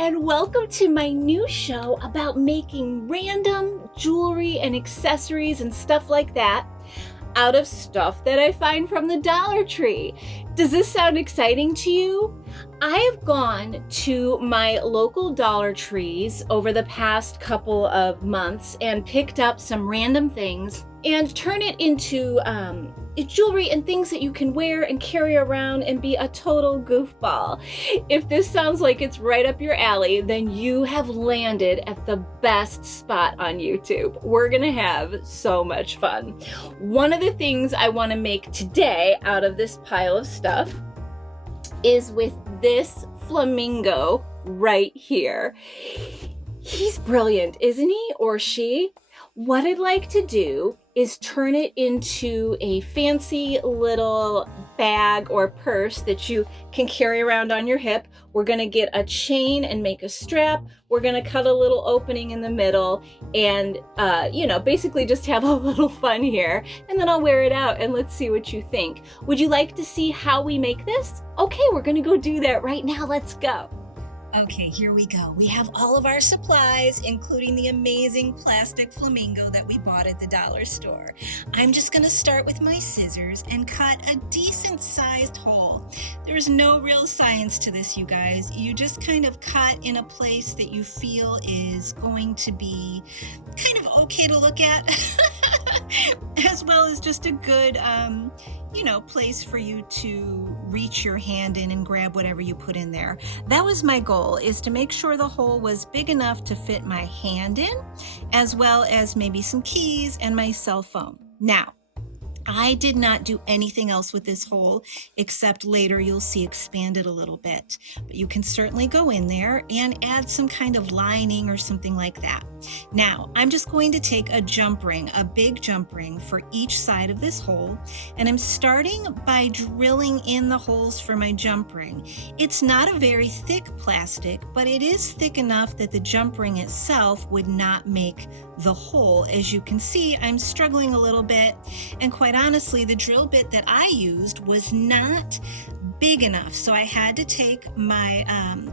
and welcome to my new show about making random jewelry and accessories and stuff like that out of stuff that I find from the Dollar Tree. Does this sound exciting to you? I have gone to my local Dollar Trees over the past couple of months and picked up some random things and turn it into jewelry and things that you can wear and carry around and be a total goofball. If this sounds like it's right up your alley, then you have landed at the best spot on YouTube. We're gonna have so much fun. One of the things I want to make today out of this pile of stuff is with this flamingo right here. He's brilliant, isn't he or she? What I'd like to do is turn it into a fancy little bag or purse that you can carry around on your hip. We're gonna get a chain and make a strap. We're gonna cut a little opening in the middle and, basically just have a little fun here. And then I'll wear it out and let's see what you think. Would you like to see how we make this? Okay, we're gonna go do that right now. Let's go. Okay, here we go. We have all of our supplies, including the amazing plastic flamingo that we bought at the dollar store. I'm just going to start with my scissors and cut a decent sized hole. There's no real science to this, you guys. You just kind of cut in a place that you feel is going to be kind of okay to look at, as well as just a good, place for you to reach your hand in and grab whatever you put in there. That was my goal, is to make sure the hole was big enough to fit my hand in, as well as maybe some keys and my cell phone. Now, I did not do anything else with this hole, except later you'll see expanded a little bit. But you can certainly go in there and add some kind of lining or something like that. Now, I'm just going to take a jump ring, a big jump ring for each side of this hole, and I'm starting by drilling in the holes for my jump ring. It's not a very thick plastic, but it is thick enough that the jump ring itself would not make the hole. As you can see, I'm struggling a little bit, and quite honestly, the drill bit that I used was not big enough, so I had to take my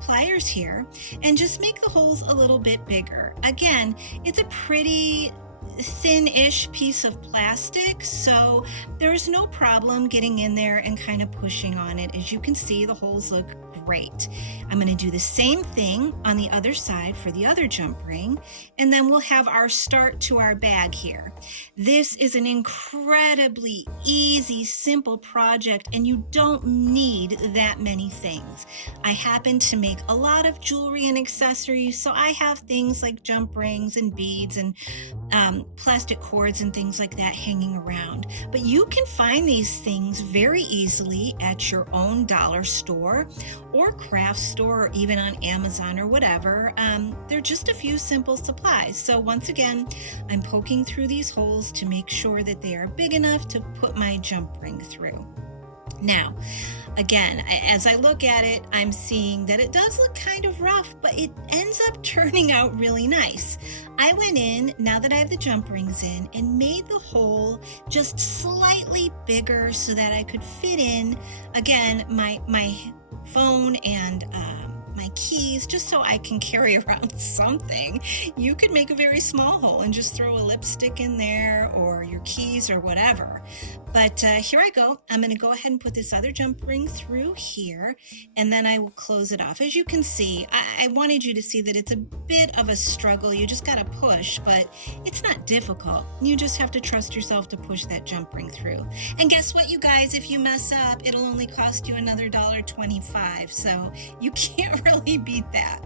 pliers here and just make the holes a little bit bigger. Again, it's a pretty thin-ish piece of plastic, so there's no problem getting in there and kind of pushing on it. As you can see, the holes look great. I'm going to do the same thing on the other side for the other jump ring, and then we'll have our start to our bag here. This is an incredibly easy, simple project, and you don't need that many things. I happen to make a lot of jewelry and accessories, so I have things like jump rings and beads and plastic cords and things like that hanging around. But you can find these things very easily at your own dollar store or craft store, or even on Amazon or whatever. They're just a few simple supplies. So once again, I'm poking through these holes to make sure that they are big enough to put my jump ring through. Now, again, as I look at it, I'm seeing that it does look kind of rough, but it ends up turning out really nice. I went in, now that I have the jump rings in, and made the hole just slightly bigger so that I could fit in, again, my phone and my keys, just so I can carry around something. You could make a very small hole and just throw a lipstick in there or your keys or whatever. But here I go. I'm going to go ahead and put this other jump ring through here, and then I will close it off. As you can see, I wanted you to see that it's a bit of a struggle. You just got to push, but it's not difficult. You just have to trust yourself to push that jump ring through. And guess what, you guys? If you mess up, it'll only cost you another $1.25, so you can't really beat that.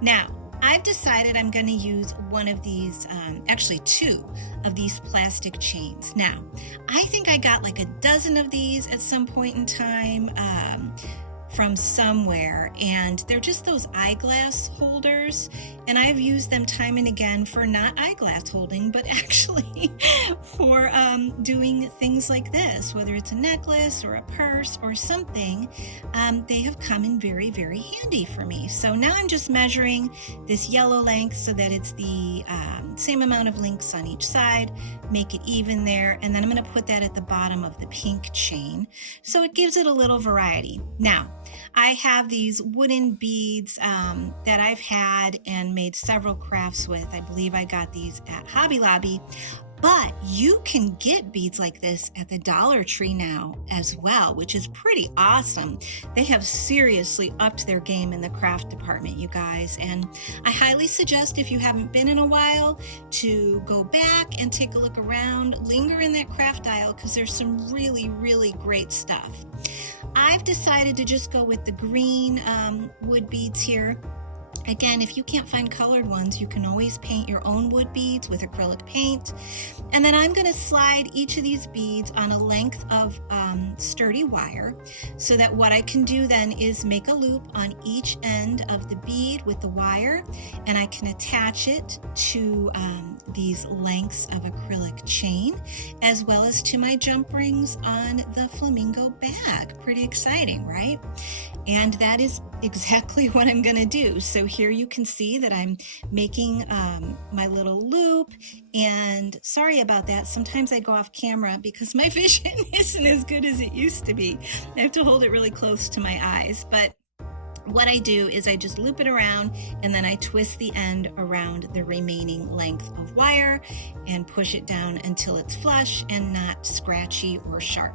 Now, I've decided I'm going to use one of these, actually two of these plastic chains. Now, I think I got like a dozen of these at some point in time from somewhere, and they're just those eyeglass holders, and I've used them time and again for not eyeglass holding, but actually for doing things like this, whether it's a necklace or a purse or something. They have come in very, very handy for me. So now I'm just measuring this yellow length so that it's the same amount of links on each side, make it even there, and then I'm going to put that at the bottom of the pink chain so it gives it a little variety. Now, I have these wooden beads that I've had and made several crafts with. I believe I got these at Hobby Lobby. But you can get beads like this at the Dollar Tree now as well, which is pretty awesome. They have seriously upped their game in the craft department, you guys. And I highly suggest, if you haven't been in a while, to go back and take a look around, linger in that craft aisle, because there's some really, really great stuff. I've decided to just go with the green wood beads here. Again, if you can't find colored ones, you can always paint your own wood beads with acrylic paint. And then I'm going to slide each of these beads on a length of sturdy wire, so that what I can do then is make a loop on each end of the bead with the wire, and I can attach it to these lengths of acrylic chain, as well as to my jump rings on the Flamingo bag. Pretty exciting, right? And that is exactly what I'm going to do. So here you can see that I'm making my little loop, and sorry about that. Sometimes I go off camera because my vision isn't as good as it used to be. I have to hold it really close to my eyes, but what I do is I just loop it around, and then I twist the end around the remaining length of wire and push it down until it's flush and not scratchy or sharp.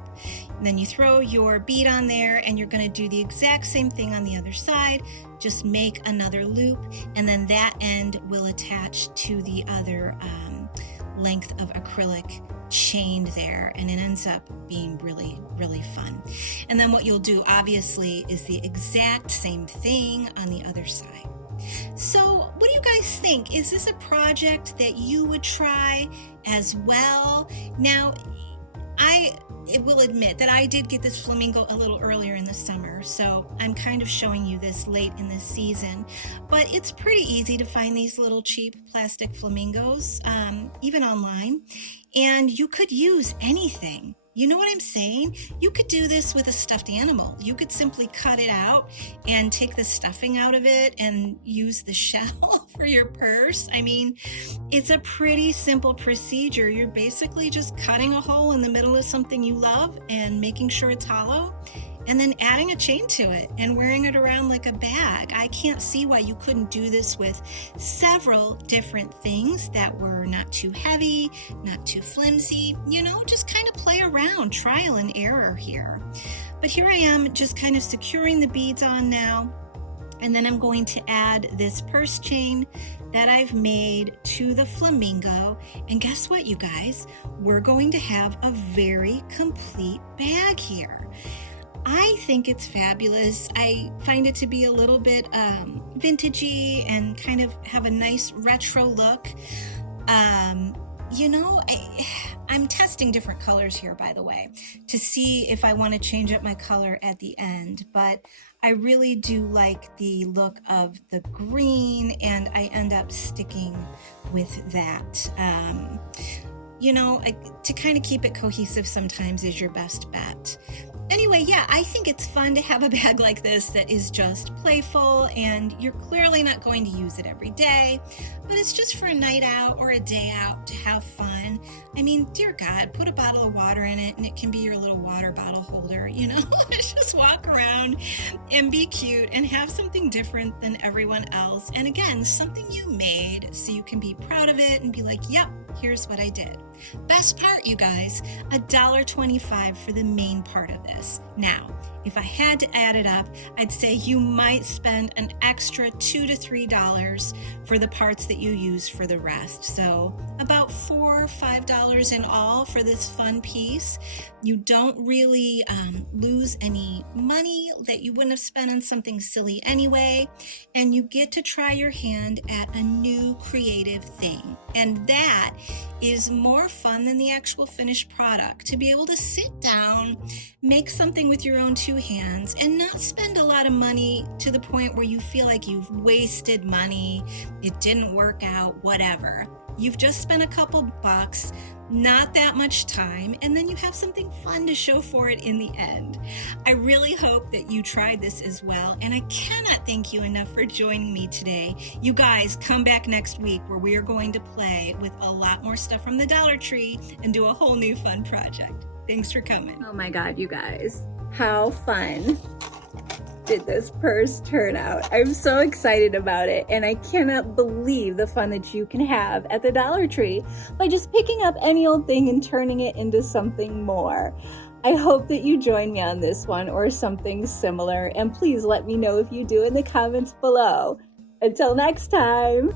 And then you throw your bead on there, and you're going to do the exact same thing on the other side. Just make another loop, and then that end will attach to the other length of acrylic chained there, and it ends up being really, really fun. And then what you'll do, obviously, is the exact same thing on the other side. So what do you guys think? Is this a project that you would try as well? Now, I will admit that I did get this flamingo a little earlier in the summer, so I'm kind of showing you this late in the season, but it's pretty easy to find these little cheap plastic flamingos, even online, and you could use anything. You know what I'm saying? You could do this with a stuffed animal. You could simply cut it out and take the stuffing out of it and use the shell for your purse. I mean, it's a pretty simple procedure. You're basically just cutting a hole in the middle of something you love and making sure it's hollow, and then adding a chain to it and wearing it around like a bag. I can't see why you couldn't do this with several different things that were not too heavy, not too flimsy, you know, just kind of play around, trial and error here. But here I am just kind of securing the beads on now, and then I'm going to add this purse chain that I've made to the flamingo. And guess what, you guys? We're going to have a very complete bag here. I think it's fabulous. I find it to be a little bit vintagey and kind of have a nice retro look. You know, I'm testing different colors here, by the way, to see if I want to change up my color at the end, but I really do like the look of the green, and I end up sticking with that. You know, to kind of keep it cohesive sometimes is your best bet. Anyway, yeah, I think it's fun to have a bag like this that is just playful, and you're clearly not going to use it every day, but it's just for a night out or a day out to have fun. I mean, dear God, put a bottle of water in it and it can be your little water bottle holder, you know? Just walk around and be cute and have something different than everyone else. And again, something you made so you can be proud of it and be like, yep, here's what I did. Best part, you guys, $1.25 for the main part of this. Now, if I had to add it up, I'd say you might spend an extra $2 to $3 for the parts that you use for the rest. So about $4 or $5 in all for this fun piece. You don't really lose any money that you wouldn't have spent on something silly anyway, and you get to try your hand at a new creative thing. And that is more fun than the actual finished product. To be able to sit down, make something with your own two hands, and not spend a lot of money to the point where you feel like you've wasted money, it didn't work out, whatever. You've just spent a couple bucks, not that much time, and then you have something fun to show for it in the end. I really hope that you tried this as well, and I cannot thank you enough for joining me today. You guys, come back next week where we are going to play with a lot more stuff from the Dollar Tree and do a whole new fun project. Thanks for coming. Oh my God, you guys, how fun. did this purse turn out? I'm so excited about it, and I cannot believe the fun that you can have at the Dollar Tree by just picking up any old thing and turning it into something more. I hope that you join me on this one or something similar, and please let me know if you do in the comments below. Until next time.